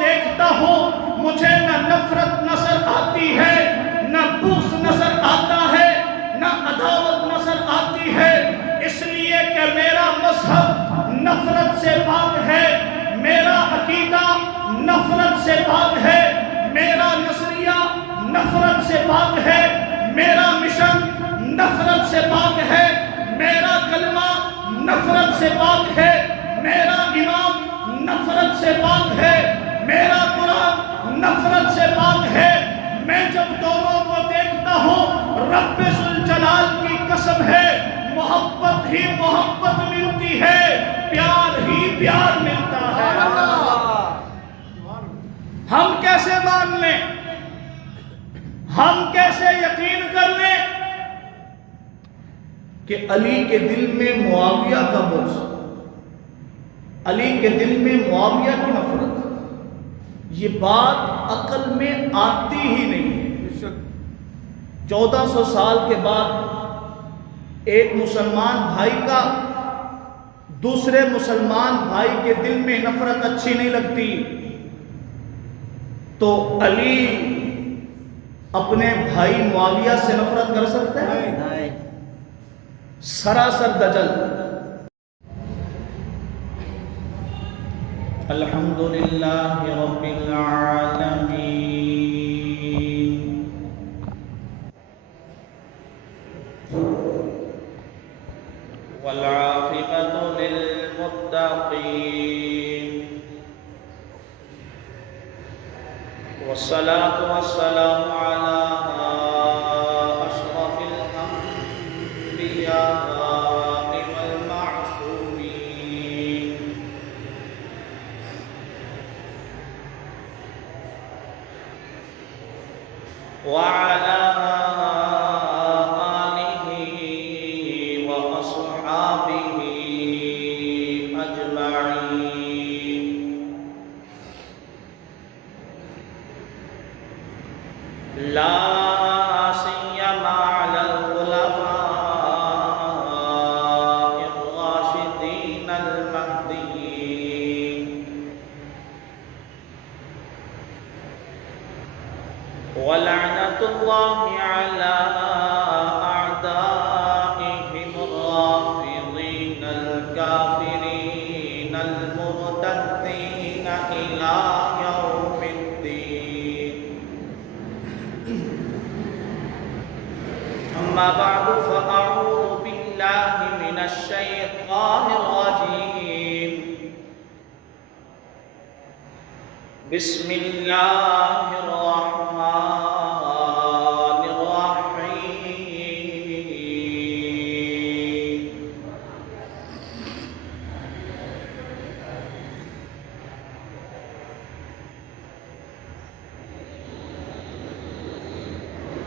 دیکھتا ہوں مجھے نہ نفرت نظر آتی ہے، نہ بغض نظر آتا ہے، نہ عداوت نظر آتی ہے، اس لیے کہ میرا مذہب نفرت سے پاک ہے، میرا عقیدہ نفرت سے پاک ہے، میرا نظریہ نفرت سے پاک ہے، میرا مشن نفرت سے پاک ہے، میرا کلمہ نفرت سے پاک ہے، میرا امام نفرت سے پاک ہے، میرا قرآن نفرت سے پاک ہے۔ میں جب دونوں کو دیکھتا ہوں رب ذوالجلال کی قسم ہے محبت ہی محبت ملتی ہے، پیار ہی پیار ملتا ہے۔ ہم کیسے مان لیں، ہم کیسے یقین کر لیں کہ علی کے دل میں معاویہ کا بغض، علی کے دل میں معاویہ کی نفرت، یہ بات عقل میں آتی ہی نہیں ہے۔ 1400 سال کے بعد ایک مسلمان بھائی کا دوسرے مسلمان بھائی کے دل میں نفرت اچھی نہیں لگتی، تو علی اپنے بھائی معاویہ سے نفرت کر سکتے ہیں؟ سراسر دجل۔ الحمدللہ رب العالمین والعاقبۃ للمتقین والصلاة والسلام علی اشرف الانبیاء والمعصومین وعلى آلہ وأصحابہ أجمعین۔ لا سیما علی الخلفاء الراشدین المہدیین ولعنة الله على أعدائهم الرافضين الكافرين المرتدين إلى يوم الدين. أما بعد فأعوذ بالله من الشيطان الرجيم. بسم الله الرحمن الرحيم.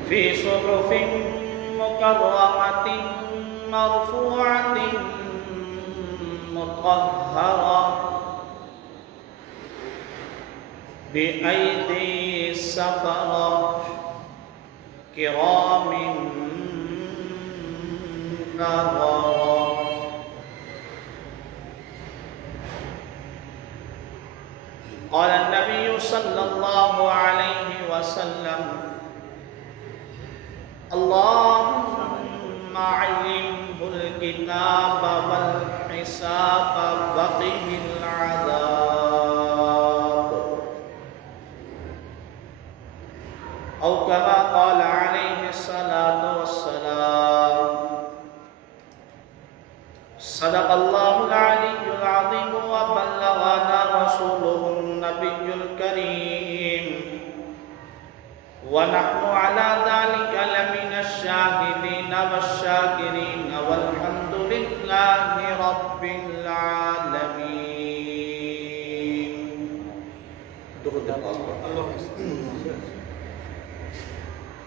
في صحف مكرمة مرفوعة مطهرة بأيدي السفرة كرام بررة. قال النبي صلى الله عليه وسلم: اللهم علمه الكتاب والحساب وقه العذاب، أو كما قال عليه الصلاة والسلام. صدق الله العلي العظيم وبلغنا رسوله النبي الكريم، ونحن على ذلك لمن الشاهدين والشاكرين، والحمد لله رب العالمين.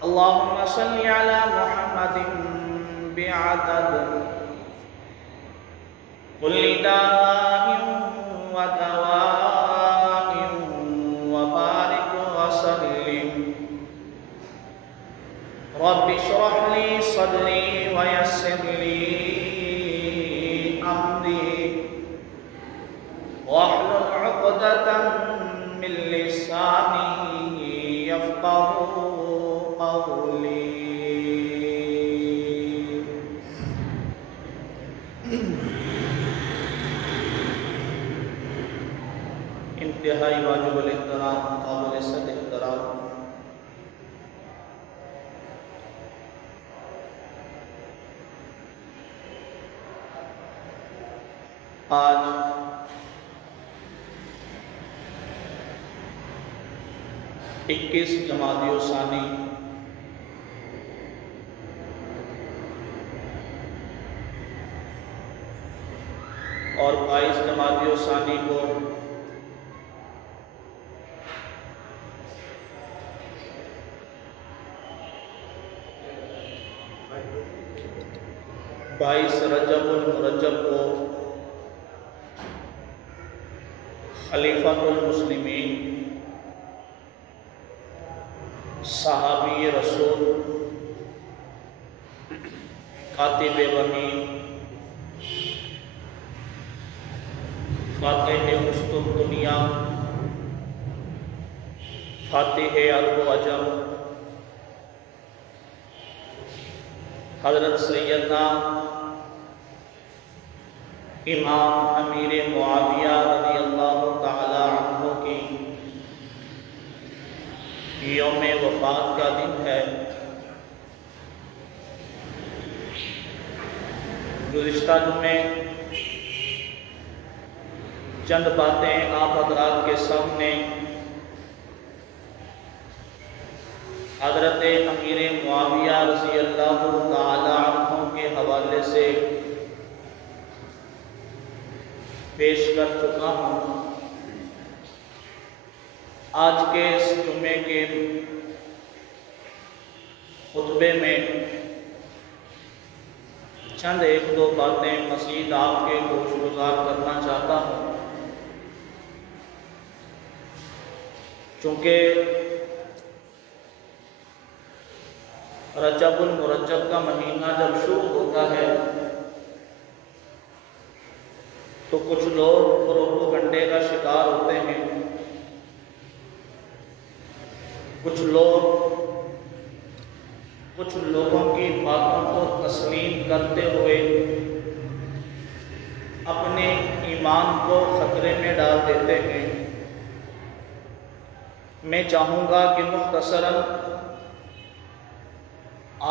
اللهم صل على محمد بعدد كل داء ودواء، وبارك وسلم. رب اشرح لي صدري ويسر لي أمري واحلل عقدة من انتہائی واجب الاحترام، قابل صد احترام آج 21 جمادی الثانی اور 22 جمادی الثانی کو رجب المرجب کو خلیفۃ المسلمین صحابی رسول کاتب وحی فاتح وسط الدنیا فاتح عرب و عجم حضرت سیدنا امام امیر معاویہ رضی اللہ تعالی عنہ کی یوم وفات کا دن ہے۔ گزشتہ جمعے چند باتیں آپ حضرات کے سامنے حضرت امیر معاویہ رضی اللہ تعالی عنہ کے حوالے سے پیش کر چکا ہوں۔ آج کے اس جمعے کے خطبے میں چند ایک دو باتیں مزید آپ کے گوش گزار کرنا چاہتا ہوں، چونکہ رجب المرجب کا مہینہ جب شروع ہوتا ہے تو کچھ لوگ پروپیگنڈے کا شکار ہوتے ہیں، کچھ لوگوں کی باتوں کو تسلیم کرتے ہوئے اپنے ایمان کو خطرے میں ڈال دیتے ہیں۔ میں چاہوں گا کہ مختصراً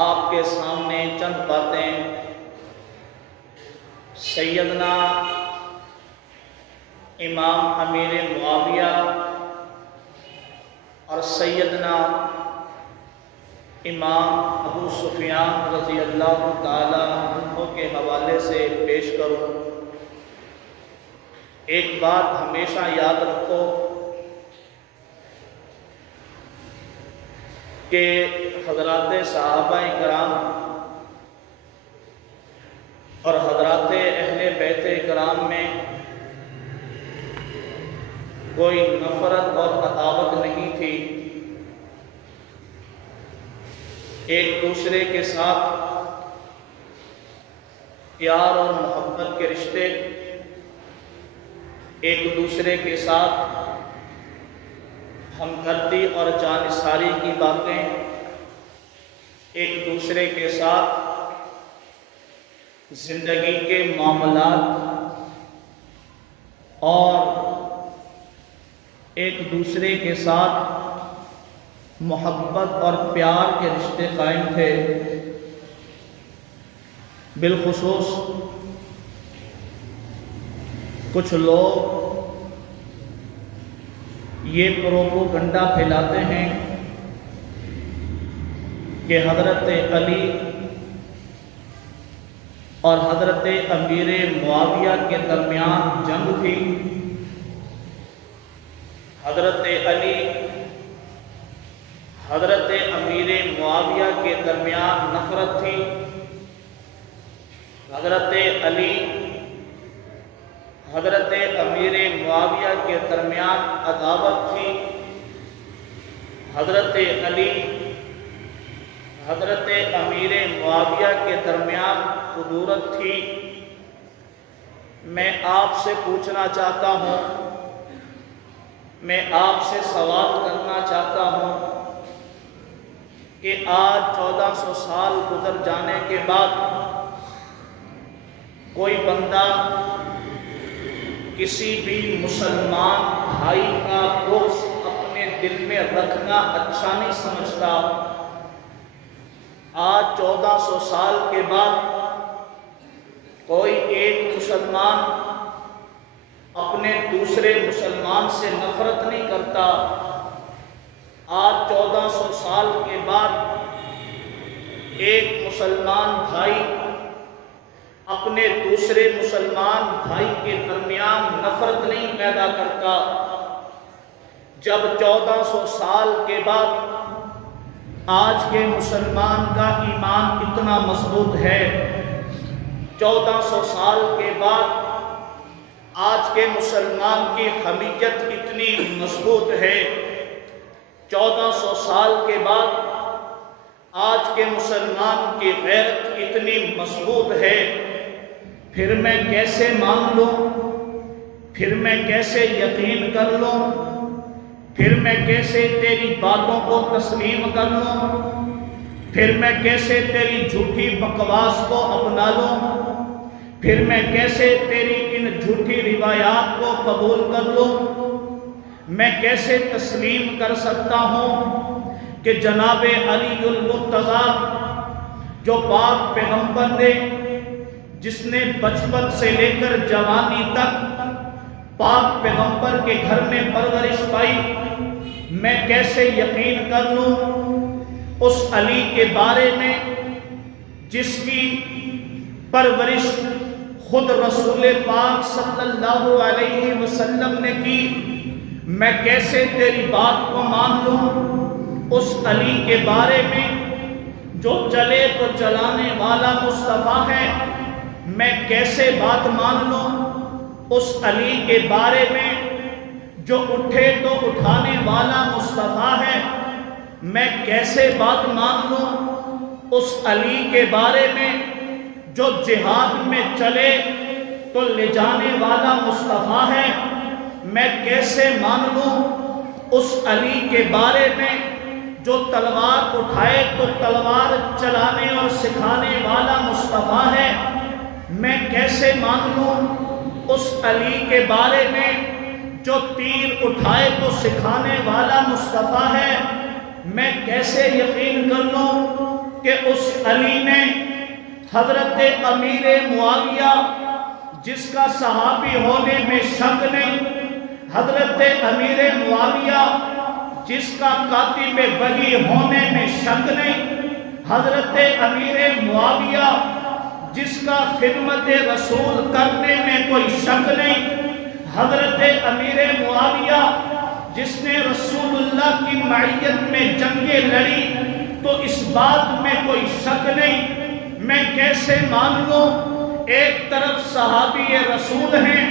آپ کے سامنے چند باتیں سیدنا امام امیر معاویہ اور سیدنا امام ابو سفیان رضی اللہ تعالی عنہ کے حوالے سے پیش کروں۔ ایک بات ہمیشہ یاد رکھو کہ حضرات صحابہ کرام اور حضرات اہل بیت کرام میں کوئی نفرت اور عداوت نہیں تھی۔ ایک دوسرے کے ساتھ پیار اور محبت کے رشتے، ایک دوسرے کے ساتھ ہمدردی اور جانثاری کی باتیں، ایک دوسرے کے ساتھ زندگی کے معاملات اور ایک دوسرے کے ساتھ محبت اور پیار کے رشتے قائم تھے۔ بالخصوص کچھ لوگ یہ پروپیگنڈا پھیلاتے ہیں کہ حضرت علی اور حضرت امیر معاویہ کے درمیان جنگ تھی، حضرت علی حضرت امیر معاویہ کے درمیان نفرت تھی، حضرت علی حضرت امیر معاویہ کے درمیان عداوت تھی، حضرت علی حضرت امیر معاویہ کے درمیان قدورت تھی۔ میں آپ سے پوچھنا چاہتا ہوں، میں آپ سے سوال کرنا چاہتا ہوں کہ آج 1400 سال گزر جانے کے بعد کوئی بندہ کسی بھی مسلمان بھائی کا بغض اپنے دل میں رکھنا اچھا نہیں سمجھتا، آج 1400 سال کے بعد کوئی ایک مسلمان اپنے دوسرے مسلمان سے نفرت نہیں کرتا، آج 1400 سال کے بعد ایک مسلمان بھائی اپنے دوسرے مسلمان بھائی کے درمیان نفرت نہیں پیدا کرتا۔ جب 1400 سال کے بعد آج کے مسلمان کا ایمان اتنا مضبوط ہے، 1400 سال کے بعد آج کے مسلمان کی حمیت اتنی مضبوط ہے، 1400 سال کے بعد آج کے مسلمان کی غیرت اتنی مضبوط ہے، پھر میں کیسے مان لوں، پھر میں کیسے یقین کر لوں، پھر میں کیسے تیری باتوں کو تسلیم کر لوں، پھر میں کیسے تیری جھوٹی بکواس کو اپنا لوں، پھر میں کیسے تیری ان جھوٹی روایات کو قبول کر لوں، میں کیسے تسلیم کر سکتا ہوں کہ جناب علی المرتضیٰ جو پاک پیغمبر نے، جس نے بچپن سے لے کر جوانی تک پاک پیغمبر کے گھر میں پرورش پائی، میں کیسے یقین کر لوں اس علی کے بارے میں جس کی پرورش خود رسول پاک صلی اللہ علیہ وسلم نے کی، میں کیسے تیری بات کو مان لوں اس علی کے بارے میں جو چلے تو چلانے والا مصطفیٰ ہے، میں کیسے بات مان لوں اس علی کے بارے میں جو اٹھے تو اٹھانے والا مصطفیٰ ہے، میں کیسے بات مان لوں اس علی کے بارے میں جو جہاد میں چلے تو لے جانے والا مصطفیٰ ہے، میں کیسے مان لوں اس علی کے بارے میں جو تلوار اٹھائے تو تلوار چلانے اور سکھانے والا مصطفیٰ ہے، میں کیسے مان لوں اس علی کے بارے میں جو تیر اٹھائے تو سکھانے والا مصطفیٰ ہے، میں کیسے یقین کر لوں کہ اس علی نے حضرت امیر معاویہ جس کا صحابی ہونے میں شک نہیں، حضرت امیر معاویہ جس کا کاتب وحی ہونے میں شک نہیں، حضرت امیر معاویہ جس کا خدمت رسول کرنے میں کوئی شک نہیں، حضرت امیر معاویہ جس نے رسول اللہ کی معیت میں جنگیں لڑی، تو اس بات میں کوئی شک نہیں، میں کیسے مان لوں ایک طرف صحابی رسول ہیں،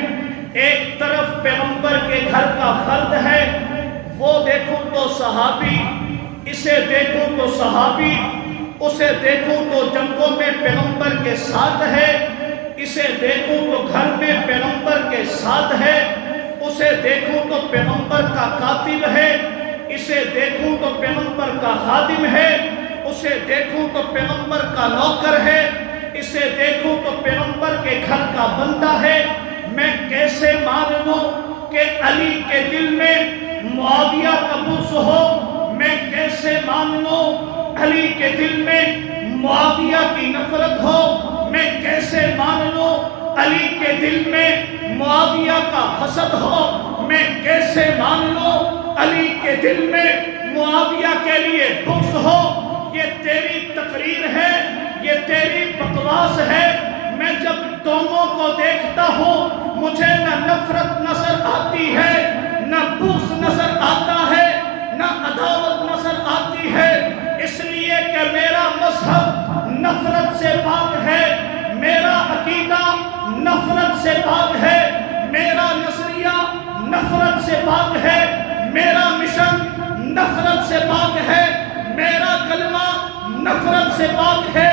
ایک طرف پیغمبر کے گھر کا فرد ہے، وہ دیکھوں تو صحابی، اسے دیکھوں تو صحابی، اسے دیکھوں تو جنگوں میں پیغمبر کے ساتھ ہے، اسے دیکھوں تو گھر میں پیغمبر کے ساتھ ہے، اسے دیکھوں تو پیغمبر کا کاتب ہے، اسے دیکھوں تو پیغمبر کا خادم ہے، اسے دیکھوں تو پیغمبر کا نوکر ہے، اسے دیکھوں تو پیغمبر کے گھر کا بندہ ہے، میں کیسے مان لوں کہ علی کے دل میں معاویہ کا بغض ہو، میں کیسے مان لوں علی کے دل میں معاویہ کی نفرت ہو، میں کیسے مان لوں علی کے دل میں معاویہ کا حسد ہو، میں کیسے مان لوں علی کے دل میں معاویہ کے لیے بغض ہو، یہ تیری تقریر ہے، یہ تیری بکواس ہے، میں جب دونوں کو دیکھتا ہوں مجھے نہ نفرت نظر آتی ہے، نہ بغض نظر آتا ہے، نہ عداوت نظر آتی ہے، اس لیے کہ میرا مذہب نفرت سے پاک ہے، میرا عقیدہ نفرت سے پاک ہے، میرا نظریہ نفرت سے پاک ہے، میرا مشن نفرت سے پاک ہے، میرا کلمہ نفرت سے پاک ہے،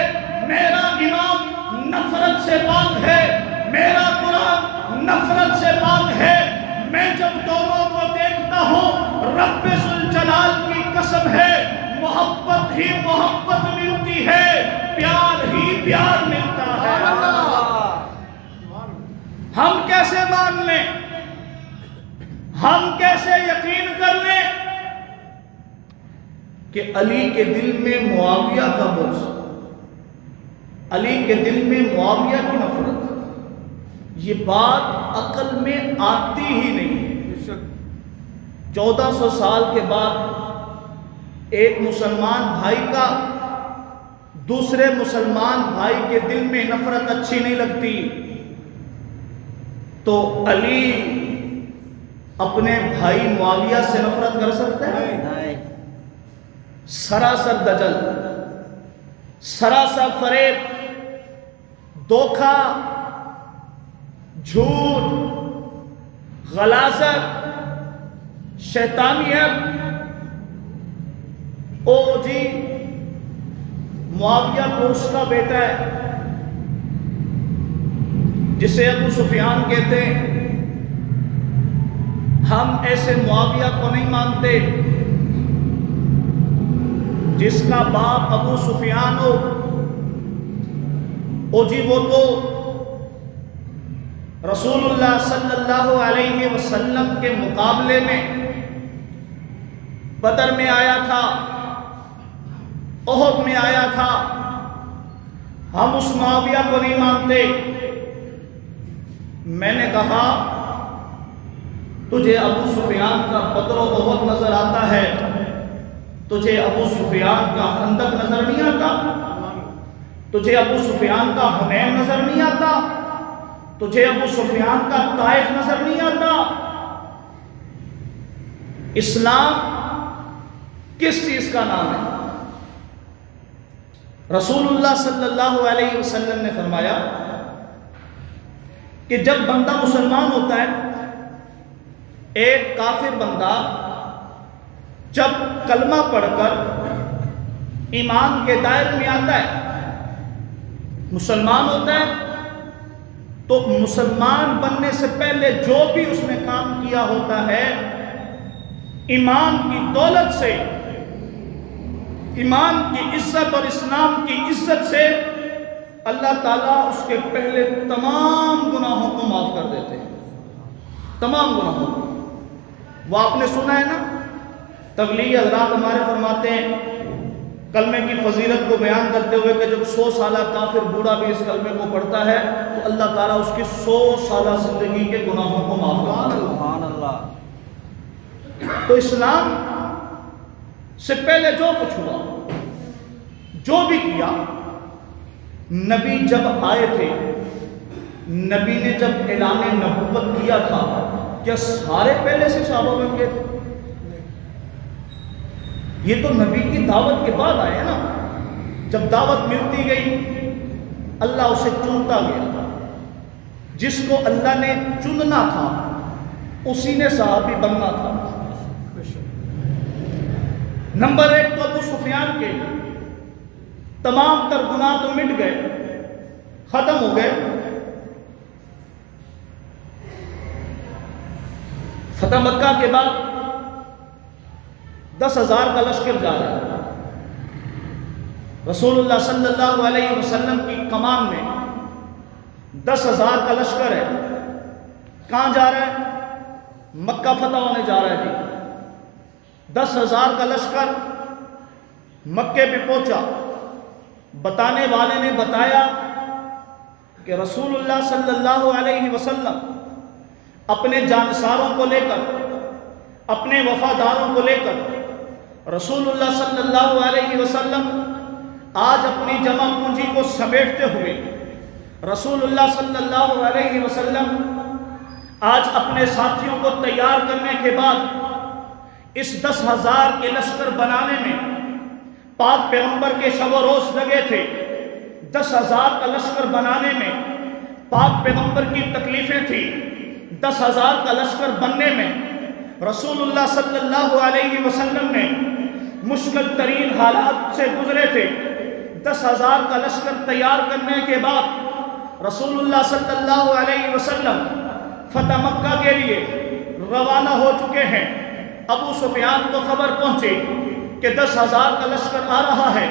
میرا امام نفرت سے پاک ہے، میرا قرآن نفرت سے پاک ہے، میں جب دونوں کو دیکھتا ہوں رب ذوالجلال کی قسم ہے محبت ہی محبت ملتی ہے، پیار ہی پیار ملتا ہے۔ کیسے مان لیں، ہم کیسے یقین کر لیں کہ علی کے دل میں معاویہ کا بغض، علی کے دل میں معاویہ کی نفرت، یہ بات عقل میں آتی ہی نہیں ہے۔ 1400 سال کے بعد ایک مسلمان بھائی کا دوسرے مسلمان بھائی کے دل میں نفرت اچھی نہیں لگتی، تو علی اپنے بھائی معاویہ سے نفرت کر سکتے ہیں؟ سراسر دجل، سراسر فریب، دھوکہ، جھوٹ، غلاظت، شیطانیت۔ او جی معاویہ تو اس کا بیٹا ہے جسے ابو سفیان کہتے ہیں، ہم ایسے معاویہ کو نہیں مانتے جس کا باپ ابو سفیان ہو۔ او جی وہ تو رسول اللہ صلی اللہ علیہ وسلم کے مقابلے میں بدر میں آیا تھا، احد میں آیا تھا، ہم اس معاویہ کو نہیں مانتے۔ میں نے کہا تجھے ابو سفیان کا بدر و احد نظر آتا ہے، تجھے ابو سفیان کا خندق نظر نہیں آتا، تجھے ابو سفیان کا حنین نظر نہیں آتا، تجھے ابو سفیان کا طائف نظر نہیں آتا۔ اسلام کس چیز کا نام ہے؟ رسول اللہ صلی اللہ علیہ وسلم نے فرمایا کہ جب بندہ مسلمان ہوتا ہے، ایک کافر بندہ جب کلمہ پڑھ کر ایمان کے دائرے میں آتا ہے، مسلمان ہوتا ہے، تو مسلمان بننے سے پہلے جو بھی اس نے کام کیا ہوتا ہے، ایمان کی دولت سے، ایمان کی عزت اور اسلام کی عزت سے اللہ تعالیٰ اس کے پہلے تمام گناہوں کو معاف کر دیتے ہیں، تمام گناہوں کو۔ وہ آپ نے سنا ہے نا، تبلیغی حضرات ہمارے فرماتے ہیں کلمے کی فضیلت کو بیان کرتے ہوئے کہ جب 100 سالہ کافر بوڑھا بھی اس کلمے کو پڑھتا ہے تو اللہ تعالیٰ اس کی 100 سالہ زندگی کے گناہوں کو معاف کرتا ہے۔ سبحان اللہ۔ تو اسلام سے پہلے جو کچھ ہوا، جو بھی کیا، نبی جب آئے تھے، نبی نے جب اعلان نبوت کیا تھا، کیا سارے پہلے سے صحابہ بن گئے تھے؟ یہ تو نبی کی دعوت کے بعد آئے نا۔ جب دعوت ملتی گئی، اللہ اسے چنتا گیا، جس کو اللہ نے چننا تھا اسی نے صحابی بننا تھا۔ نمبر 1 تو ابو سفیان کے تمام تر گناہ تو مٹ گئے، ختم ہو گئے۔ فتح مکہ کے بعد 10,000 کا لشکر جا رہا ہے۔ رسول اللہ صلی اللہ علیہ وسلم کی کمان میں 10,000 کا لشکر ہے۔ کہاں جا رہا ہے؟ مکہ فتح ہونے جا رہا ہے جی۔ 10,000 کا لشکر مکے پہ پہنچا۔ بتانے والے نے بتایا کہ رسول اللہ صلی اللہ علیہ وسلم اپنے جانساروں کو لے کر، اپنے وفاداروں کو لے کر رسول اللہ صلی اللہ علیہ وسلم آج اپنی جمع پونجی کو سمیٹتے ہوئے رسول اللہ صلی اللہ علیہ وسلم آج اپنے ساتھیوں کو تیار کرنے کے بعد اس 10,000 کے لشکر بنانے میں پاک پیغمبر کے شب و روز لگے تھے۔ 10,000 کا لشکر بنانے میں پاک پیغمبر کی تکلیفیں تھیں۔ 10,000 کا لشکر بننے میں رسول اللہ صلی اللہ علیہ وسلم نے مشکل ترین حالات سے گزرے تھے۔ 10,000 کا لشکر تیار کرنے کے بعد رسول اللہ صلی اللہ علیہ وسلم فتح مکہ کے لیے روانہ ہو چکے ہیں۔ ابو سفیان کو خبر پہنچی کہ 10,000 کا لشکر آ رہا ہے۔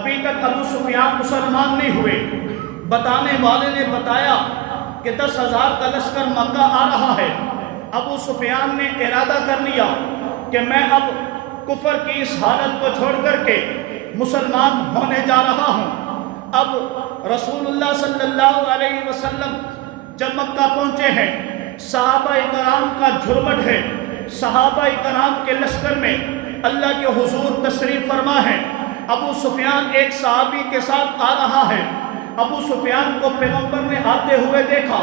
ابھی تک ابو سفیان مسلمان نہیں ہوئے۔ بتانے والے نے بتایا کہ 10,000 کا لشکر مکہ آ رہا ہے، ابو سفیان نے ارادہ کر لیا کہ میں اب کفر کی اس حالت کو چھوڑ کر کے مسلمان ہونے جا رہا ہوں۔ اب رسول اللہ صلی اللہ علیہ وسلم جب مکہ پہنچے ہیں، صحابہ کرام کا جھرمٹ ہے، صحابہ کرام کے لشکر میں اللہ کے حضور تشریف فرما ہے۔ ابو سفیان ایک صحابی کے ساتھ آ رہا ہے۔ ابو سفیان کو پیغمبر نے آتے ہوئے دیکھا،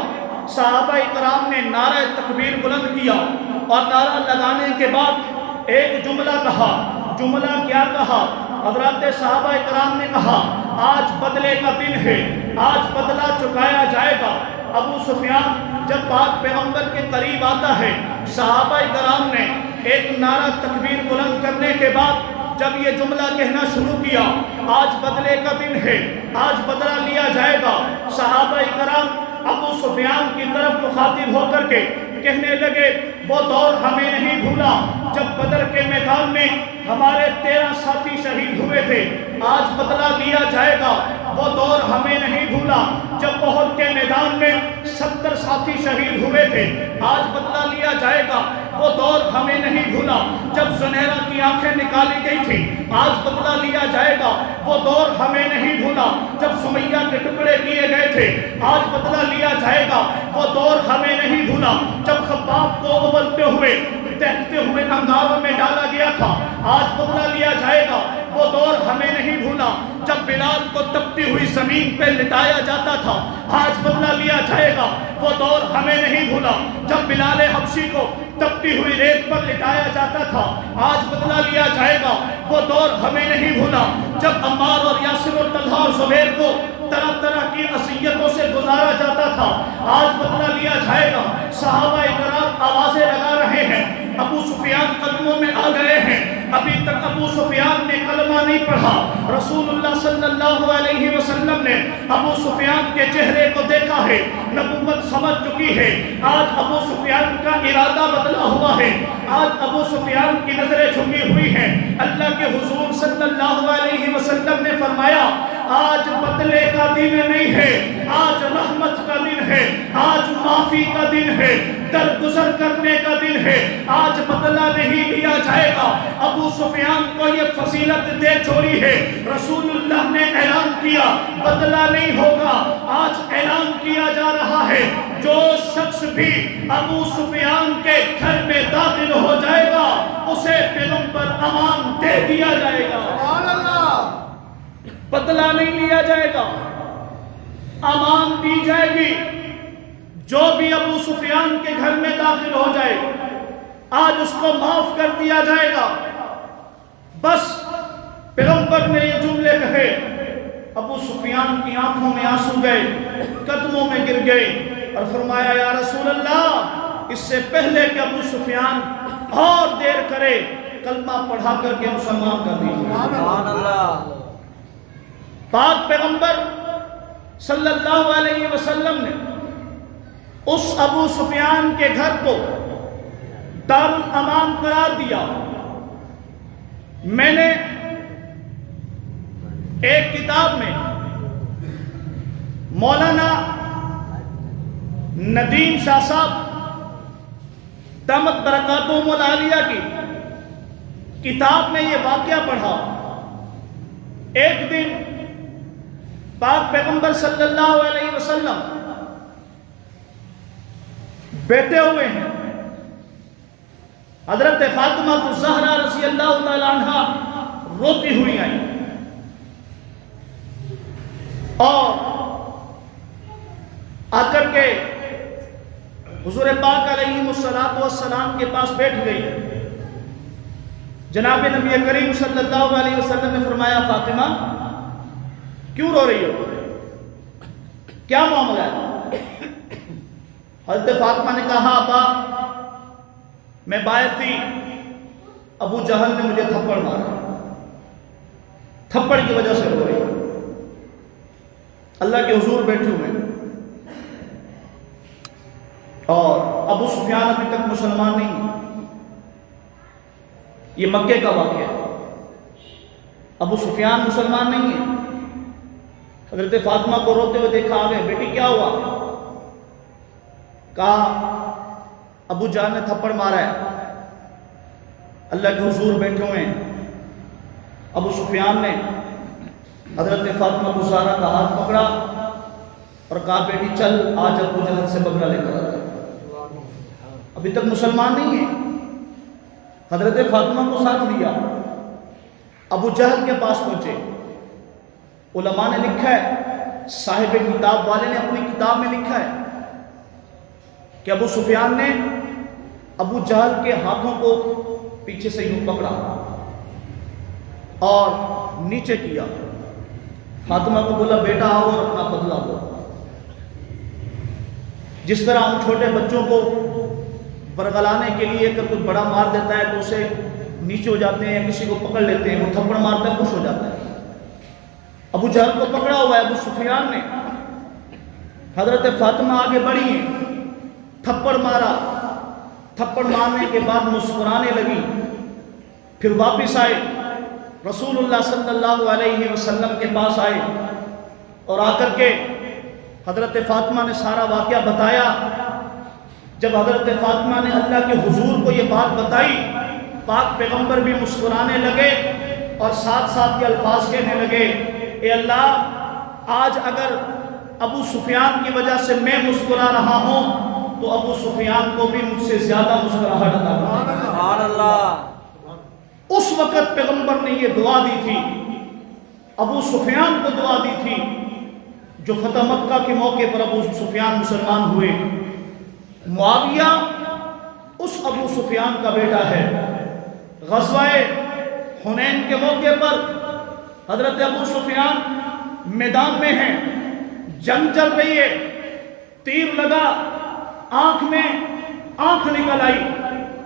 صحابہ کرام نے نعرہ تکبیر بلند کیا اور نعرہ لگانے کے بعد ایک جملہ کہا۔ جملہ کیا کہا؟ حضرات صحابہ کرام نے کہا آج بدلے کا دن ہے، آج بدلہ چکایا جائے گا۔ ابو سفیان جب پاک پیغمبر کے قریب آتا ہے، صحابہ کرام نے ایک نعرہ تکبیر بلند کرنے کے بعد جب یہ جملہ کہنا شروع کیا، آج بدلے کا دن ہے، آج بدلہ لیا جائے گا، صحابہ کرام ابو سفیان کی طرف مخاطب ہو کر کے کہنے لگے وہ دور ہمیں نہیں بھولا جب بدر کے میدان میں ہمارے 13 ساتھی شہید ہوئے تھے، آج بدلہ لیا جائے گا۔ وہ دور ہمیں نہیں بھولا جب احد کے میدان میں 70 ساتھی شہید ہوئے تھے، آج بدلہ لیا جائے گا۔ وہ دور ہمیں نہیں بھولا جب زنیرہ کی آنکھیں نکالی گئی تھی، آج بدلہ لیا جائے گا۔ وہ دور ہمیں نہیں بھولا جب سمیہ کے ٹکڑے کیے گئے تھے، آج بدلہ لیا جائے گا۔ وہ دور ہمیں نہیں بھولا جب خباب کو ابلتے ہوئے دہتے ہوئے انگاروں میں ڈالا گیا تھا، آج بدلہ لیا جائے گا۔ وہ دور ہمیں نہیں بھولا جب بلال کو تپتی ہوئی زمین پہ لٹایا جاتا تھا، آج بدلہ لیا جائے گا۔ وہ دور ہمیں نہیں بھولا جب بلال حبشی کو تپتی ہوئی ریت پر لٹایا جاتا تھا، آج بدلہ لیا جائے گا۔ وہ دور ہمیں نہیں بھولا جب عمار اور یاسر اور طلحہ اور زبیر کو طرح طرح کی اذیتوں سے گزارا جاتا تھا، آج بدلہ لیا جائے گا۔ صحابہ کرام آوازیں لگا رہے ہیں، ابو سفیان قدموں میں آ گئے ہیں، ابھی تک ابو سفیان نے کلمہ نہیں پڑھا۔ رسول اللہ صلی اللہ علیہ وسلم نے ابو سفیان کے چہرے کو دیکھا ہے، نبوت سمجھ چکی ہے۔ آج ابو سفیان کا ارادہ بدلا ہوا ہے، آج ابو سفیان کی نظریں جھکی ہوئی ہیں۔ اللہ کے حضور صلی اللہ علیہ وسلم نے فرمایا آج بدلے کا دن نہیں ہے، آج رحمت کا دن ہے، آج معافی کا دن ہے، درگزر کرنے کا دن ہے، آج بدلہ نہیں لیا جائے گا۔ ابو سفیان کو یہ فضیلت دے چھوڑی ہے۔ رسول اللہ نے اعلان کیا بدلہ نہیں ہوگا، آج اعلان کیا جا رہا ہے جو شخص بھی ابو سفیان کے گھر میں داخل ہو جائے گا اسے پیغمبر امان دے دیا جائے گا۔ بدلہ نہیں لیا جائے گا، امان دی جائے گی۔ جو بھی ابو سفیان کے گھر میں داخل ہو جائے آج اس کو معاف کر دیا جائے گا۔ بس پیغمبر نے یہ جملے کہے، ابو سفیان کی آنکھوں میں آنسو گئے، قدموں میں گر گئے اور فرمایا یا رسول اللہ، اس سے پہلے کہ ابو سفیان اور دیر کرے کلمہ پڑھا کر کے مسلمان کر دیجیے۔ سبحان اللہ۔ پاک پیغمبر صلی اللہ علیہ وسلم نے اس ابو سفیان کے گھر کو دار الامان قرار دیا۔ میں نے ایک کتاب میں مولانا ندیم شاہ صاحب دامت برکاتہم العالیہ کی کتاب میں یہ واقعہ پڑھا۔ ایک دن پاک پیغمبر صلی اللہ علیہ وسلم بیٹھے ہوئے ہیں، حضرت فاطمہ الزہرا رضی اللہ تعالی عنہ روتی ہوئی آئی اور آ کر کے حضور پاک علیہ السلام کے پاس بیٹھ گئی۔ جناب نبی کریم صلی اللہ علیہ وسلم نے فرمایا فاطمہ کیوں رو رہی ہو، کیا معاملہ ہے؟ حضرت فاطمہ نے کہا ابا میں باہر تھی، ابو جہل نے مجھے تھپڑ مارا، تھپڑ کی وجہ سے رو رہی۔ اللہ کے حضور بیٹھے ہوئے اور ابو سفیان ابھی تک مسلمان نہیں۔ یہ مکے کا واقعہ ہے، ابو سفیان مسلمان نہیں ہے۔ حضرت فاطمہ کو روتے ہوئے دیکھا، آگے بیٹی کیا ہوا؟ کہا ابو جہل نے تھپڑ مارا ہے، اللہ کے حضور بیٹھے ہوئے ہیں۔ ابو سفیان نے حضرت فاطمہ زہرا کا ہاتھ پکڑا اور کہا بیٹی چل آج ابو جہل سے بگلا لے کر آتا ہے۔ ابھی تک مسلمان نہیں ہے، حضرت فاطمہ کو ساتھ لیا، ابو جہل کے پاس پہنچے۔ علماء نے لکھا ہے، صاحب کتاب والے نے اپنی کتاب میں لکھا ہے کہ ابو سفیان نے ابو جہل کے ہاتھوں کو پیچھے سے یوں پکڑا اور نیچے کیا، فاطمہ کو بولا بیٹا آؤ اور اپنا بدلہ دو۔ جس طرح ہم چھوٹے بچوں کو برگلانے کے لیے اگر کوئی بڑا مار دیتا ہے تو اسے نیچے ہو جاتے ہیں، کسی کو پکڑ لیتے ہیں، وہ تھپڑ مارتا ہے خوش ہو جاتا ہے۔ ابو جہل کو پکڑا ہوا ہے ابو سفیان نے، حضرت فاطمہ آگے بڑھی ہیں، تھپڑ مارا، تھپڑ مارنے کے بعد مسکرانے لگی، پھر واپس آئے، رسول اللہ صلی اللہ علیہ وسلم کے پاس آئے اور آ کر کے حضرت فاطمہ نے سارا واقعہ بتایا۔ جب حضرت فاطمہ نے اللہ کے حضور کو یہ بات بتائی، پاک پیغمبر بھی مسکرانے لگے اور ساتھ ساتھ یہ الفاظ کہنے لگے، اے اللہ آج اگر ابو سفیان کی وجہ سے میں مسکرا رہا ہوں تو ابو سفیان کو بھی مجھ سے زیادہ مسکراہٹ عطا کر۔ سبحان اللہ۔ اس وقت پیغمبر نے یہ دعا دی تھی، ابو سفیان کو دعا دی تھی، جو فتح مکہ کے موقع پر ابو سفیان مسلمان ہوئے۔ معاویہ اس ابو سفیان کا بیٹا ہے۔ غزوہ حنین کے موقع پر حضرت ابو سفیان میدان میں ہیں، جنگ چل رہی ہے، تیر لگا، آنکھ میں آنکھ نکل آئی،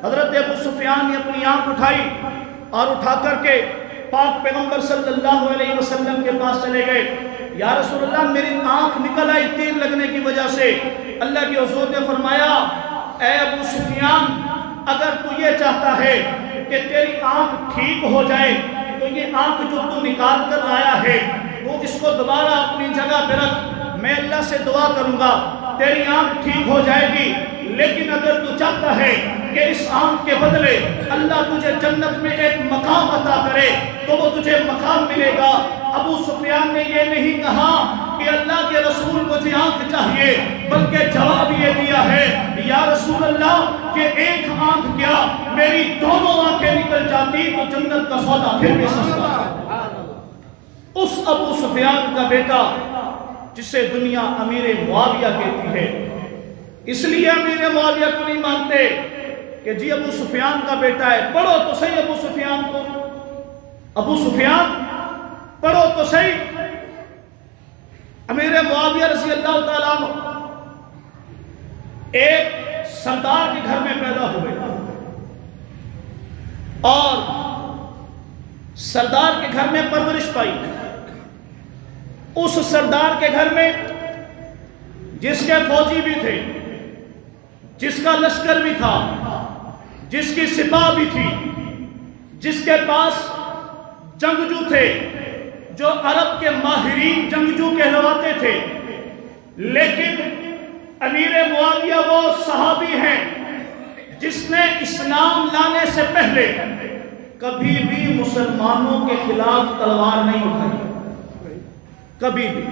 حضرت ابو سفیان نے اپنی آنکھ اٹھائی اور اٹھا کر کے پاک پیغمبر صلی اللہ علیہ وسلم کے پاس چلے گئے، یا رسول اللہ میری آنکھ نکل آئی تیر لگنے کی وجہ سے۔ اللہ کے حضور نے فرمایا، اے ابو سفیان اگر تو یہ چاہتا ہے کہ تیری آنکھ ٹھیک ہو جائے تو یہ آنکھ جو تو نکال کر آیا ہے وہ اس کو دوبارہ اپنی جگہ پہ رکھ، میں اللہ سے دعا کروں گا تیری آنکھ ٹھیک ہو جائے گی۔ لیکن اگر تو چاہتا ہے کہ اس آنکھ کے بدلے اللہ تجھے جنت میں ایک مقام عطا کرے تو وہ تجھے مقام ملے گا۔ ابو سفیان نے یہ نہیں کہا کہ اللہ کے رسول مجھے آنکھ چاہیے، بلکہ جواب یہ دیا ہے، یا رسول اللہ کہ ایک آنکھ کیا میری دونوں آنکھیں نکل جاتی تو جنت کا سودا پھر بھی سستا۔ اس ابو سفیان کا بیٹا جسے دنیا امیر معاویہ کہتی ہے، اس لیے امیر معاویہ کو نہیں مانتے کہ جی ابو سفیان کا بیٹا ہے، پڑھو تو صحیح ابو سفیان کو، ابو سفیان پڑھو تو صحیح۔ امیر معاویہ رضی اللہ تعالیٰ عنہ ایک سردار کے گھر میں پیدا ہوئے اور سردار کے گھر میں پرورش پائی۔ اس سردار کے گھر میں جس کے فوجی بھی تھے، جس کا لشکر بھی تھا، جس کی سپاہ بھی تھی، جس کے پاس جنگجو تھے، جو عرب کے ماہرین جنگجو کہلواتے تھے، لیکن امیر معاویہ وہ صحابی ہیں جس نے اسلام لانے سے پہلے کبھی بھی مسلمانوں کے خلاف تلوار نہیں اٹھائی، کبھی بھی،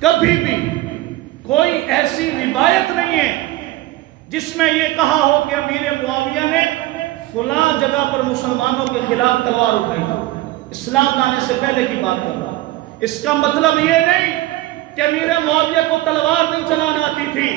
کبھی بھی کوئی ایسی روایت نہیں ہے جس میں یہ کہا ہو کہ امیر معاویہ نے فلاں جگہ پر مسلمانوں کے خلاف تلوار اٹھائی تھی۔ اسلام لانے سے پہلے کی بات کر رہا ہوں۔ اس کا مطلب یہ نہیں کہ امیر معاویہ کو تلوار نہیں چلانا آتی تھی،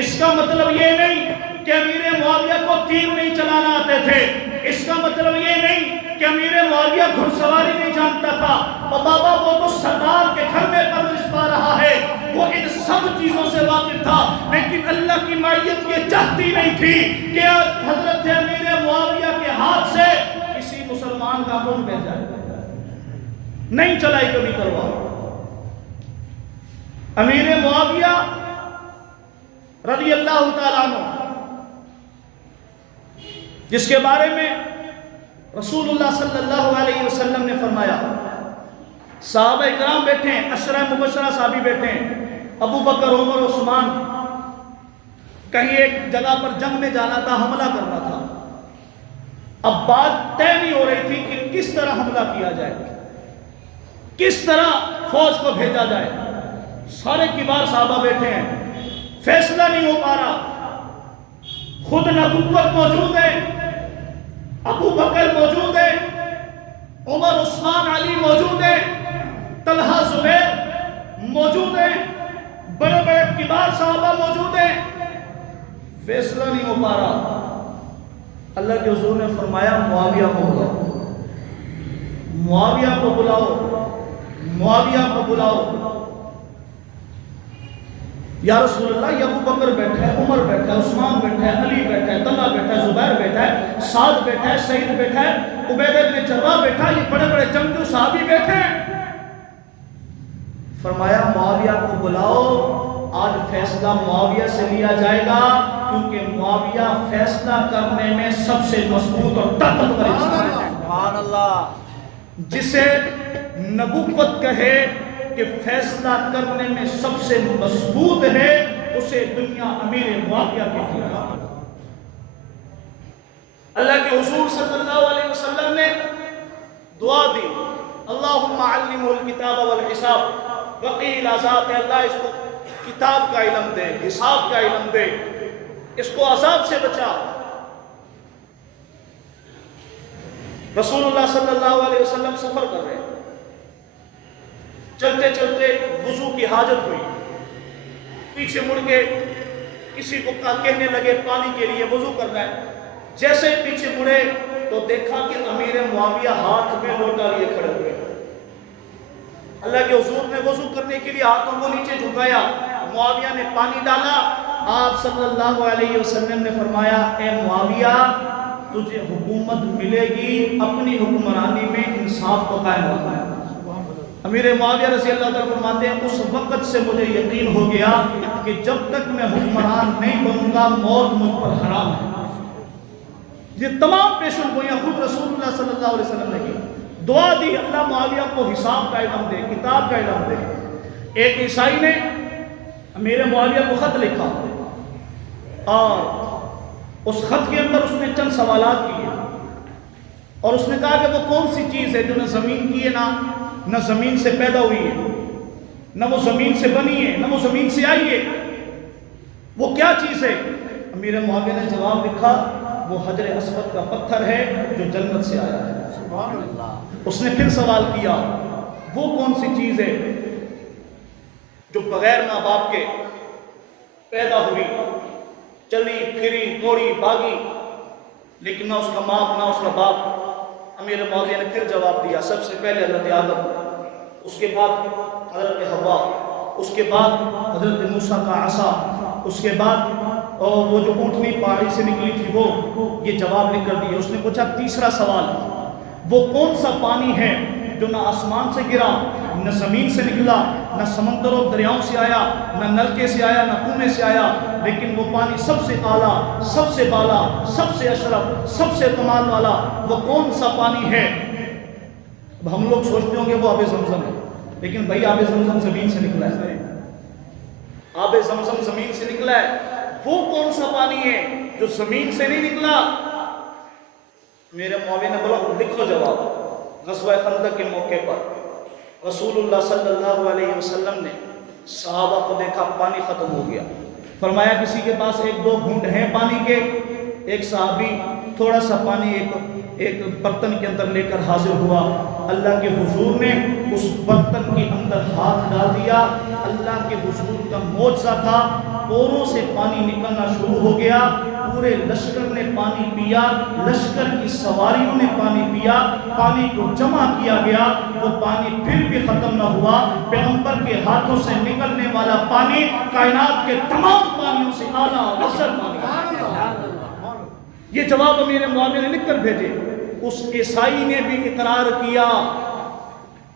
اس کا مطلب یہ نہیں کہ امیر معاویہ کو تیر نہیں چلانا آتے تھے، اس کا مطلب یہ نہیں کہ امیر معاویہ گھڑ سواری نہیں جانتا تھا۔ اور بابا وہ تو سردار کے گھر میں پرورش پا رہا ہے، وہ ان سب چیزوں سے واقف تھا، لیکن اللہ کی معیت یہ چاہتی نہیں تھی کہ حضرت امیر معاویہ کے ہاتھ سے کسی مسلمان کا خون بہہ جائے۔ نہیں چلائی کبھی تلوار۔ امیر معاویہ رضی اللہ تعالیٰ عنہ جس کے بارے میں رسول اللہ صلی اللہ علیہ وسلم نے فرمایا، صحابہ اکرام بیٹھے ہیں، عشرہ مبشرہ صحابی بیٹھے ہیں، ابو بکر، عمر، عثمان، کہیں ایک جگہ پر جنگ میں جانا تھا، حملہ کرنا تھا. اب بات طے نہیں ہو رہی تھی کہ کس طرح حملہ کیا جائے، کس طرح فوج کو بھیجا جائے. سارے کبار صحابہ بیٹھے ہیں، فیصلہ نہیں ہو پا رہا. خود نبوت موجود ہے، ابو بکر موجود ہے، عمر عثمان علی موجود ہے، طلحہ زبیر موجود ہے، بڑے بڑے کبار صحابہ موجود ہیں. فیصلہ نہیں ہو پا رہا. اللہ کے حضور نے فرمایا معاویہ کو بلاؤ، معاویہ کو بلاؤ، معاویہ کو بلاؤ. یا رسول اللہ، یہ ابو بکر بیٹھا ہے، عمر بیٹھا ہے، عثمان بیٹھا ہے، علی بیٹھا ہے، طلحہ بیٹھا ہے، زبیر بیٹھا ہے، سعد بیٹھا ہے، سعید بیٹھا ہے، عبیدہ بن جراح بیٹھا ہے، یہ بڑے بڑے جنگجو صحابی بیٹھے ہیں. فرمایا معاویہ کو بلاؤ، آج فیصلہ معاویہ سے لیا جائے گا، کیونکہ معاویہ فیصلہ کرنے میں سب سے مضبوط اور طاقتور انسان ہے. سبحان اللہ. جسے نبوت کہے کہ فیصلہ کرنے میں سب سے مضبوط ہے، اسے دنیا امیر معاویہ کہتی ہے. اللہ کے حضور صلی اللہ علیہ وسلم نے دعا دی، اللہم علمہ الکتاب والحساب، وقیل عذاب، اللہ اس کو کتاب کا علم دے، حساب کا علم دے، اس کو عذاب سے بچا. رسول اللہ صلی اللہ علیہ وسلم سفر کر رہے ہیں، چلتے چلتے وضو کی حاجت ہوئی، پیچھے مڑ کے کسی کو کہنے لگے پانی کے لیے وضو کرنا ہے. جیسے پیچھے مڑے تو دیکھا کہ امیر معاویہ ہاتھ میں لوٹا لیے کھڑے ہوئے. اللہ کے حضور نے وضو کرنے کے لیے ہاتھوں کو نیچے جھکایا، معاویہ نے پانی ڈالا. آپ صلی اللہ علیہ وسلم نے فرمایا، اے معاویہ، تجھے حکومت ملے گی، اپنی حکمرانی میں انصاف کو قائم رکھنا ہے. امیر معاویہ رضی اللہ تعالیٰ فرماتے ہیں، اس وقت سے مجھے یقین ہو گیا کہ جب تک میں حکمران نہیں بنوں گا موت مجھ پر حرام ہے. یہ تمام پیشن گوئیاں خود رسول اللہ صلی اللہ علیہ وسلم نے کی. دعا دی، اللہ معاویہ کو حساب کا علم دے، کتاب کا علم دے. ایک عیسائی نے امیر معاویہ کو خط لکھا اور اس خط کے اندر اس نے چند سوالات کیے اور اس نے کہا کہ وہ کون سی چیز ہے جو نہ زمین کی ہے، نہ زمین سے پیدا ہوئی ہے، نہ وہ زمین سے بنی ہے، نہ وہ زمین سے آئی ہے، وہ کیا چیز ہے؟ امیر معاویہ نے جواب لکھا، وہ حجر اسود کا پتھر ہے جو جنت سے آیا ہے. سبحان اللہ. اس نے پھر سوال کیا، وہ کون سی چیز ہے جو بغیر ماں باپ کے پیدا ہوئی، چلی پھری دوڑی بھاگی، لیکن نہ اس کا ماں نہ اس کا باپ؟ امیر معاویہ نے پھر جواب دیا، سب سے پہلے حضرت آدم، اس کے بعد حضرت حوا، اس کے بعد حضرت موسیٰ کا عصا، اس کے بعد وہ جو اونٹنی پہاڑی سے نکلی تھی وہ. یہ جواب لکھ کر دیا. اس نے پوچھا تیسرا سوال، وہ کون سا پانی ہے جو نہ آسمان سے گرا، نہ زمین سے نکلا، نہ سمندر و دریاؤں سے آیا، نہ نلکے سے آیا، نہ کنویں سے آیا، لیکن وہ پانی سب سے اعلیٰ، سب سے بالا، سب سے اشرف، سب سے کمال والا، وہ کون سا پانی ہے؟ اب ہم لوگ سوچتے ہوں گے وہ آب زمزم ہے، لیکن بھائی آب زمزم زمین سے نکلا ہے. آب زمزم زمین سے نکلا ہے. وہ کون سا پانی ہے جو زمین سے نہیں نکلا؟ میرے معاویہ نے بولا لکھو جواب. غزوہ خندق کے موقع پر رسول اللہ صلی اللہ علیہ وسلم نے صحابہ کو دیکھا پانی ختم ہو گیا. فرمایا کسی کے پاس ایک دو گھونٹ ہیں پانی کے؟ ایک صحابی تھوڑا سا پانی ایک برتن کے اندر لے کر حاضر ہوا. اللہ کے حضور نے اس برتن کے اندر ہاتھ ڈال دیا. اللہ کے حضور کا معجزہ تھا، پوروں سے پانی نکلنا شروع ہو گیا. پورے لشکر نے پانی پیا، لشکر کی سواریوں نے پانی پیا، پانی کو جمع کیا گیا. وہ پانی پھر بھی ختم نہ ہوا. پیغمبر کے ہاتھوں سے نکلنے والا پانی کائنات کے تمام پانیوں سے اعلیٰ اور افضل پانی. یہ جواب امیر معاویہ نے لکھ کر بھیجے. اس عیسائی نے بھی اقرار کیا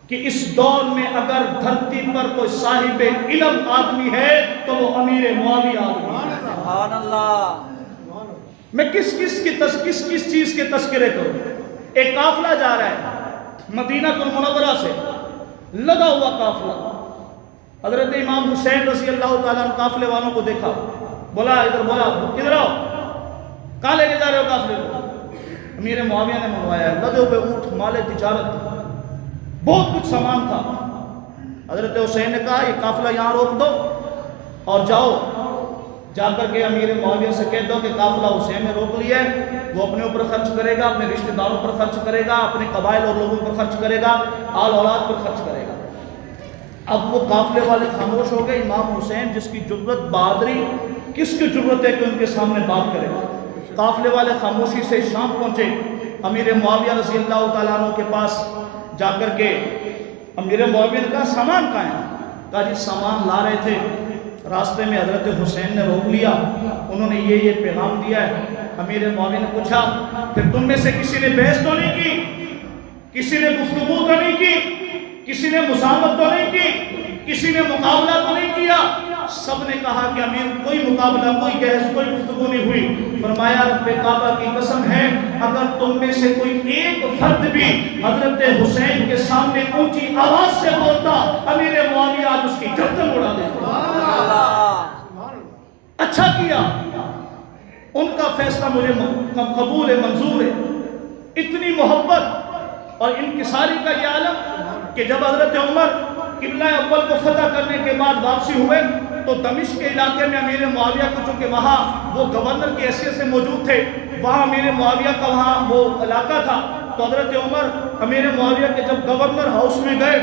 کہ اس دور میں اگر دھرتی پر کوئی صاحب علم آدمی ہے تو وہ امیر معاویہ آدمی ہے. سبحان اللہ. میں کس چیز کے تذکرے کروں؟ ایک قافلہ جا رہا ہے مدینہ المنورہ سے، لگا ہوا قافلہ. حضرت امام حسین رضی اللہ تعالیٰ نے قافلے والوں کو دیکھا، بولا ادھر، بولا ادھر آؤ، کہاں لے کے جا رہے ہو قافلے کو؟ امیر معاویہ نے منگوایا ہے، لدے ہوئے اونٹ، مال تجارت، بہت کچھ سامان تھا۔ حضرت حسین نے کہا یہ قافلہ یہاں روک دو اور جاؤ، جا کر کے امیر معاویہ سے کہہ دو کہ قافلہ حسین نے روک لیا ہے، وہ اپنے اوپر خرچ کرے گا، اپنے رشتہ داروں پر خرچ کرے گا، اپنے قبائل اور لوگوں پر خرچ کرے گا، آل اولاد پر خرچ کرے گا۔ اب وہ قافلے والے خاموش ہو گئے۔ امام حسین جس کی جرأت، بہادری، کس کی جرأت ہے کہ ان کے سامنے بات کرے گا؟ قافلے والے خاموشی سے شام پہنچے۔ امیر معاویہ رضی اللہ تعالیٰ عنہ کے پاس جا کر کے امیر معاویہ نے کہا سامان کہاں ہے؟ کہا جی سامان لا رہے تھے، راستے میں حضرت حسین نے روک لیا، انہوں نے یہ پیغام دیا ہے۔ امیر معاویہ نے پوچھا پھر تم میں سے کسی نے بحث تو نہیں کی، کسی نے گفتگو تو نہیں کی، کسی نے مزاحمت تو نہیں کی، کسی نے مقابلہ تو نہیں کیا؟ سب نے کہا کہ امیر کوئی مقابلہ، کوئی بحث، کوئی گفتگو نہیں ہوئی۔ فرمایا رب کعبہ کی قسم ہے اگر تم میں سے کوئی ایک فرد بھی حضرت حسین کے سامنے اونچی آواز سے بولتا، امیر معاویہ آج اس کی گردن اڑا دیتا۔ اچھا کیا، ان کا فیصلہ مجھے قبول ہے، منظور ہے۔ اتنی محبت اور انکساری کا یہ عالم کہ جب حضرت عمر قبلہ اول کو فتح کرنے کے بعد واپسی ہوئے تو دمشق کے علاقے میں امیر معاویہ کو، چونکہ وہاں وہ گورنر کی حیثیت سے موجود تھے، وہاں امیر معاویہ کا وہاں وہ علاقہ تھا، تو حضرت عمر امیر معاویہ کے جب گورنر ہاؤس میں گئے،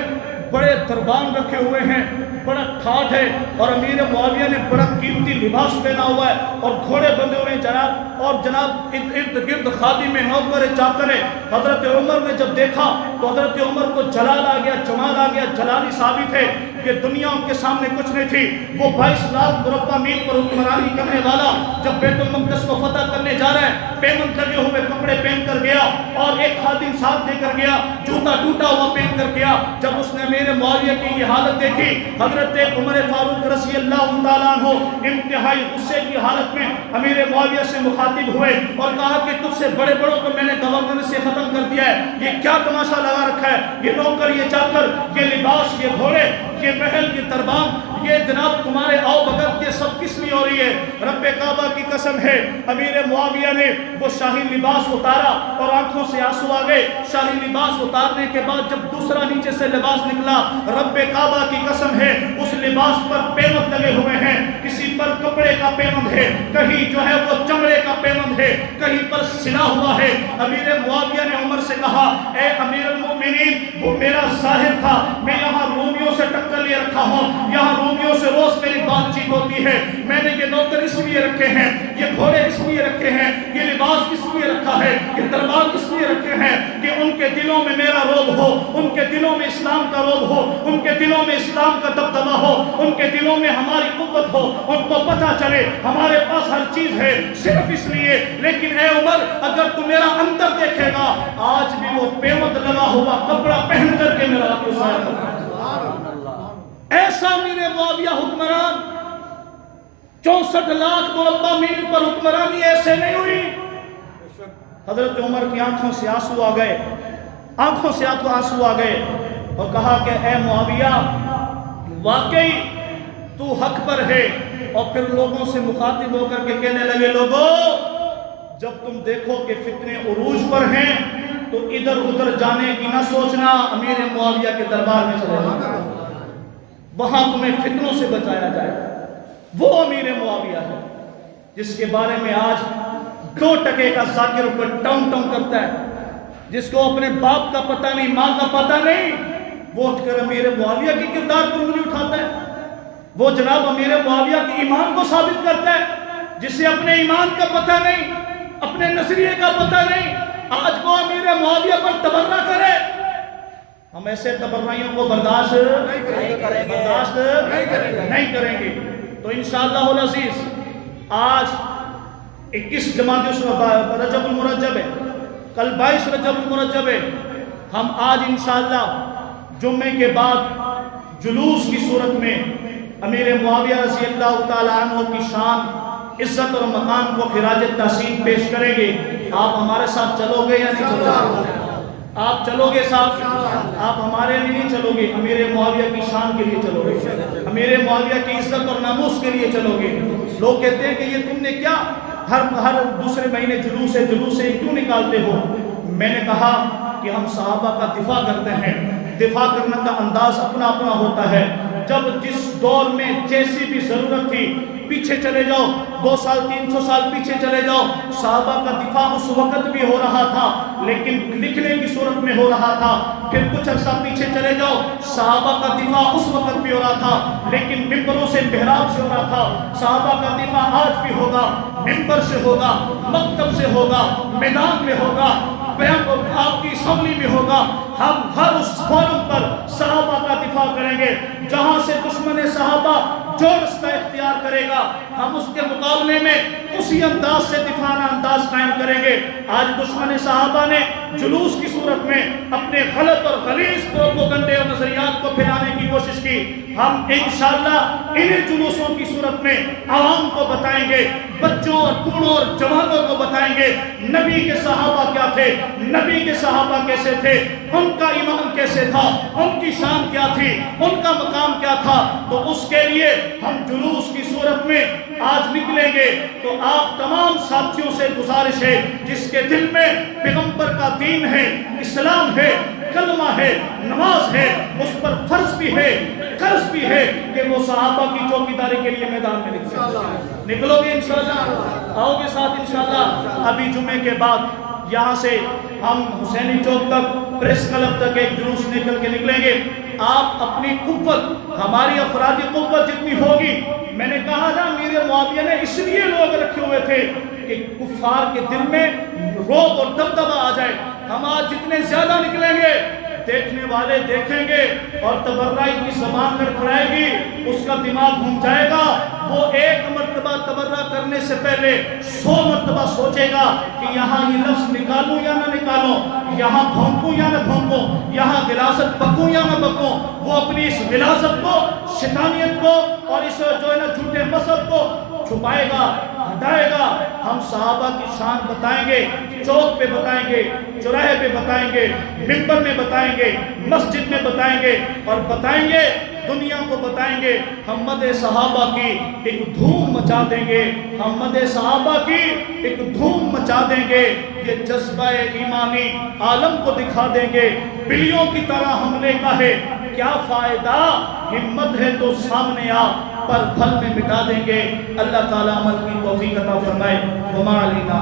بڑے دربان رکھے ہوئے ہیں، بڑا ٹھاٹ ہے، اور امیر معاویہ نے بڑا قیمتی لباس پہنا ہوا ہے اور گھوڑے بندے ہوئے جناب، اور جناب ارد گرد خادم نوکر چاکر ہے۔ حضرت عمر نے جب دیکھا تو حضرت عمر کو جلال آ گیا، جمال آ گیا، جلالی ثابت ہے کہ دنیا ان کے سامنے کچھ نہیں تھی۔ وہ 22 لاکھ مربع میل پر حکمرانی کرنے والا جب بیت المقدس کو فتح کرنے جا رہا ہے، پیمند لگے ہوئے کپڑے پہن کر گیا اور ایک خادم ساتھ دے کر گیا، جوتا ٹوٹا ہوا پہن کر گیا۔ جب اس نے امیر معاویہ کی یہ حالت دیکھی، حضرت عمر فاروق رضی اللہ تعالیٰ عنہ انتہائی غصے کی حالت میں امیر معاویہ سے مخاطب ہوئے اور کہا کہ تجھ سے بڑے بڑوں کو میں نے گورنر سے ختم کر دیا ہے، یہ کیا تماشا لگا رکھا ہے؟ یہ نوکر، یہ چاکر، یہ لباس، یہ گھوڑے، یہ محل، یہ دربان، یہ جناب تمہارے آؤ بھگت، یہ سب کس لیے ہو رہی ہے؟ رب کعبہ کی قسم ہے امیر معاویہ نے وہ شاہی لباس اتارا اور آنکھوں سے آنسو آ گئے۔ شاہی لباس اتارنے کے بعد جب دوسرا نیچے سے لباس نکلا، رب کعبہ کی قسم ہے اس لباس پر پیمند لگے ہوئے ہیں، کسی پر کپڑے کا پیمند ہے، کہیں جو ہے وہ چمڑے کا پیمند ہے، کہیں پر سلا ہوا ہے۔ امیر معاویہ نے عمر سے کہا اے امیر المؤمنین، وہ میرا ظاہر تھا، میں یہاں رومیوں سے ٹکر لیے رکھا ہوں، یہاں رومیوں سے روز میری بات چیت ہوتی ہے، میں نے یہ نوکر اس لیے رکھے ہیں، یہ گھوڑے اس لیے رکھے ہیں، یہ لباس اس لیے رکھا ہے، یہ دربار اس لیے رکھے ہیں کہ ان کے دلوں میں میرا روب ہو، ان کے دلوں میں اسلام کا روب ہو، ان کے دلوں میں اسلام کا دبدبہ ہو، ان کے دلوں میں ہماری قوت ہو، ان کو پتہ چلے ہمارے پاس ہر چیز ہے صرف اس لیے۔ لیکن اے عمر اگر تو میرا اندر دیکھے گا، آج بھی وہ پیمند لگا ہوا کپڑا پہن کر کے میرا واپس آیا تھا۔ ایسا امیر معاویہ حکمران، 64 لاکھ مربع میل پر حکمرانی ایسے نہیں ہوئی۔ حضرت عمر کی آنکھوں سے آنسو آ گئے، آنکھوں سے آنسو آ گئے اور کہا کہ اے معاویہ واقعی تو حق پر ہے۔ اور پھر لوگوں سے مخاطب ہو کر کے کہنے لگے لوگوں جب تم دیکھو کہ فتنے عروج پر ہیں تو ادھر ادھر جانے کی نہ سوچنا، امیر معاویہ کے دربار میں چلے جانا، وہاں تمہیں فتنوں سے بچایا جائے۔ وہ امیر معاویہ ہے جس کے بارے میں آج 2 ٹکے کا ذاکر پر ٹاؤں ٹاؤں کرتا ہے، جس کو اپنے باپ کا پتہ نہیں، ماں کا پتہ نہیں، وہ اٹھ کر امیر معاویہ کی کردار پر انگلی اٹھاتا ہے۔ وہ جناب امیر معاویہ کے ایمان کو ثابت کرتا ہے، جسے اپنے ایمان کا پتہ نہیں، اپنے نظریے کا پتہ نہیں، آج وہ امیر معاویہ پر تبرہ کرے۔ ہم ایسے تبرائیوں کو برداشت نہیں کریں گے۔ تو انشاءاللہ العزیز آج 21 جمادی رجب المرجب ہے، کل 22 رجب المرجب ہے۔ ہم آج انشاءاللہ جمعے کے بعد جلوس کی صورت میں امیر معاویہ رضی اللہ تعالی عنہ کی شان، عزت اور مقام کو خراج تحسین پیش کریں گے۔ آپ ہمارے ساتھ چلو گے یا نہیں چلو گے؟ آپ چلو گے صاحب؟ آپ ہمارے لیے نہیں چلو گے، امیر معاویہ کی شان کے لیے چلو گے، امیر معاویہ کی عزت اور ناموس کے لیے چلو گے۔ لوگ کہتے ہیں کہ یہ تم نے کیا ہر دوسرے مہینے جلوس ہے کیوں نکالتے ہو؟ میں نے کہا کہ ہم صحابہ کا دفاع کرتے ہیں، دفاع کرنے کا انداز اپنا اپنا ہوتا ہے۔ جب جس دور میں جیسی بھی ضرورت تھی، پیچھے چلے جاؤ، 200 سال 300 سال پیچھے چلے جاؤ، صحابہ کا دفاع اس وقت بھی ہو رہا تھا لیکن لکھنے کی صورت میں ہو رہا تھا۔ پھر کچھ عرصہ پیچھے چلے جاؤ، صحابہ کا دفاع اس وقت بھی ہو رہا تھا لیکن ممبروں سے محراب سے ہو رہا تھا۔ صحابہ کا دفاع آج بھی ہوگا، ممبر سے ہوگا، مکتب سے ہوگا، میدان میں ہوگا، آپ کی اسمبلی میں ہوگا۔ ہم ہر اس فورم پر صحابہ کا دفاع کریں گے۔ جہاں سے دشمن صحابہ جو رستہ اختیار کرے گا، ہم اس کے مقابلے میں اسی انداز سے دفاعی انداز قائم کریں گے۔ آج دشمن صحابہ نے جلوس کی صورت میں اپنے غلط اور غلیظ پروپیگنڈے اور نظریات کو پھیلانے کی کوشش کی۔ ہم انشاءاللہ انہیں جلوسوں کی صورت میں عوام کو بتائیں گے، بچوں اور بوڑھوں اور جوانوں کو بتائیں گے نبی کے صحابہ کیا تھے، نبی کے صحابہ کیسے تھے، ان کا ایمان کیسے تھا، ان کی شان کیا تھی، ان کا مقام کیا تھا۔ تو اس کے لیے ہم جلوس کی صورت میں آج نکلیں گے۔ تو آپ تمام ساتھیوں سے گزارش ہے، جس کے دل میں پیغمبر کا دین ہے، اسلام ہے، کلمہ ہے، نماز ہے، اس پر فرض بھی ہے، قرض بھی ہے کہ وہ صحابہ کی چوکیداری کے لیے میدان میں نکلو گے انشاءاللہ، آؤ گے ساتھ انشاءاللہ۔ ابھی جمعے کے بعد یہاں سے ہم حسینی چوک تک، پریس کلب تک ایک جلوس نکل کے نکلیں گے۔ آپ اپنی قوت، ہماری افرادی قوت جتنی ہوگی، میں نے کہا نا امیر معاویہ نے اس لیے لوگ رکھے ہوئے تھے کہ کفار کے دل میں رعب اور دبدبہ آ جائے۔ ہم آج جتنے زیادہ نکلیں گے، دیکھنے والے دیکھیں گے اور تبرعی کی زبان لڑکھڑائے گی، اس کا دماغ گھوم جائے گا۔ وہ ایک مرتبہ تبرع کرنے سے پہلے 100 مرتبہ سوچے گا کہ یہاں یہ لفظ نکالوں یا نہ نکالوں، یہاں بھونکوں یا نہ بھونکوں، یہاں غلاظت بکوں یا نہ بکوں۔ وہ اپنی اس غلاظت کو، شیطانیت کو اور اس جو ہے نا جھوٹے مذہب کو چھپائے گا، ہٹائے گا۔ ہم صحابہ کی شان بتائیں گے، چوک پہ بتائیں گے، چوراہے پہ بتائیں گے، ممبر میں بتائیں گے، مسجد میں بتائیں گے، اور بتائیں گے، دنیا کو بتائیں گے۔ ہم مدح صحابہ کی ایک دھوم مچا دیں گے، ہم مدح صحابہ کی ایک دھوم مچا دیں گے۔ یہ جذبہ ایمانی عالم کو دکھا دیں گے۔ بلیوں کی طرح حملے کا ہے کیا فائدہ، ہمت ہے تو سامنے آ، پر پھل میں مٹا دیں گے۔ اللہ تعالیٰ عمل کی توفیق عطا فرمائے۔ وما علینا